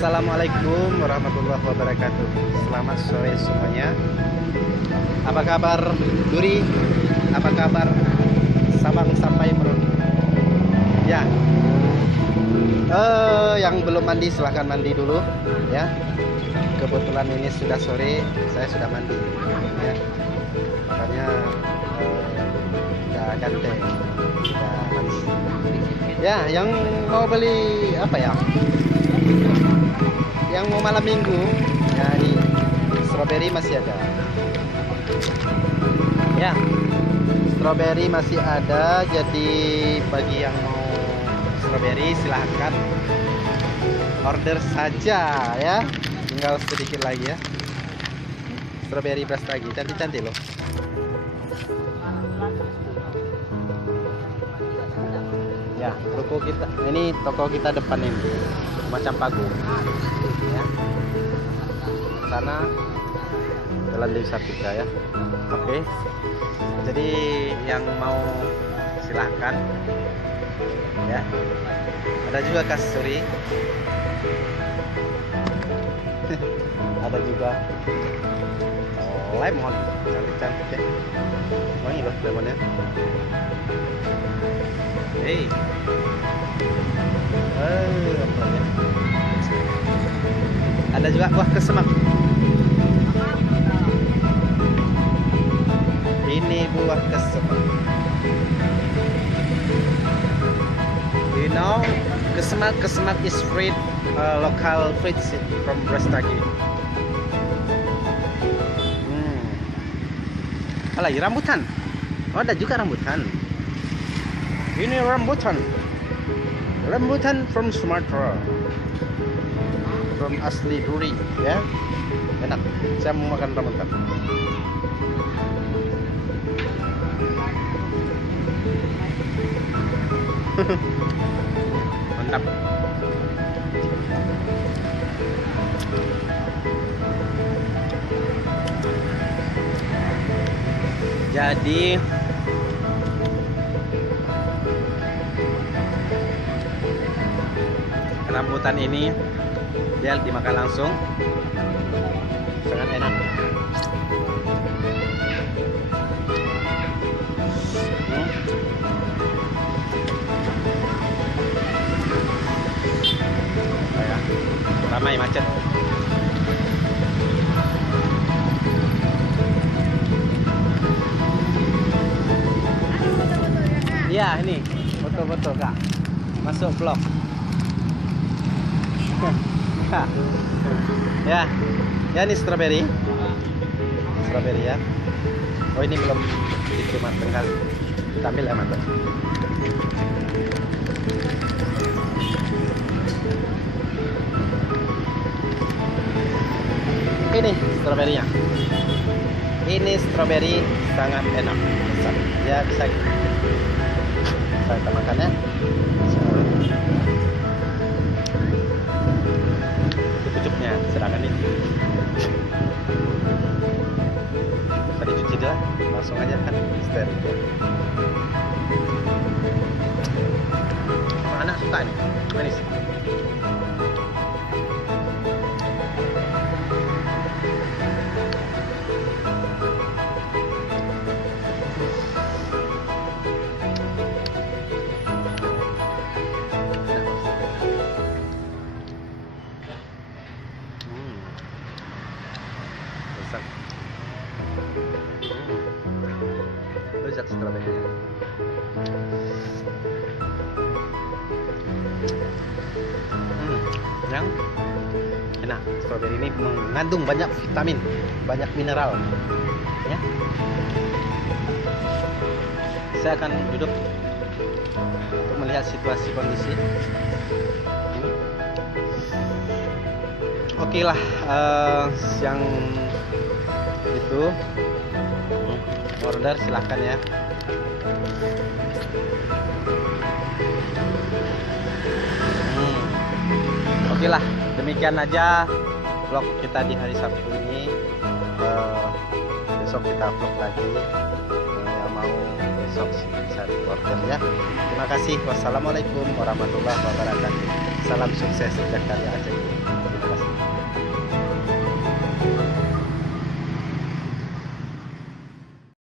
Assalamualaikum warahmatullahi wabarakatuh. Selamat sore semuanya. Apa kabar Duri? Apa kabar Sabang sampai Merauke? Ya. Yang belum mandi silahkan mandi dulu ya. Kebetulan ini sudah sore, saya sudah mandi ya. Makanya udah ganteng, udah manis. Ya, yang mau beli apa ya? Yang mau malam minggu, ya ini strawberry masih ada. Ya, strawberry masih ada. Jadi bagi yang mau strawberry silahkan order saja ya. Tinggal sedikit lagi ya. Strawberry beras lagi, cantik-cantik loh. Ya, toko kita ini, toko kita depan ini macam pagu ya. Sana Jalan Dewi Sartika ya. Oke. Jadi yang mau silahkan ya. Ada juga kasturi. Ada juga lemon, cantik-cantik ya. Wangi loh lemonnya. Hei. Apa ya? Ada juga buah kesemak. Ini buah kesemak. You know, kesemak is fruit, local fruits from Brastagi. Lagi rambutan. Oh, ada juga rambutan. Ini rambutan. Rambutan from Sumatera. From asli Duri ya. Enak. Saya mau makan rambutan. Mantap. Jadi rambutan ini dia dimakan langsung, sangat enak. Ramai macet. Iya, ini foto-foto Kak. Masuk vlog. Ya. Ya, ini strawberry. Strawberry ya. Oh, ini belum diterima tengah. Kita ambil ya, mantap. Ini stroberinya. Ini strawberry sangat enak. Ya, bisa kita makan ya. Pucuknya sedangkan ini bisa dicuci dulu, langsung aja kan steril. Anak suka ini manis. Lezat strawberry. Yang enak, strawberry ini mengandung banyak vitamin, banyak mineral ya. Saya akan duduk untuk melihat situasi kondisi. Oke lah, yang itu order silahkan ya. Oke lah, demikian aja vlog kita di hari Sabtu ini. Besok kita vlog lagi. Yang mau besok bisa di order ya. Terima kasih. Wassalamualaikum warahmatullahi wabarakatuh. Salam sukses Jakarta Aceh.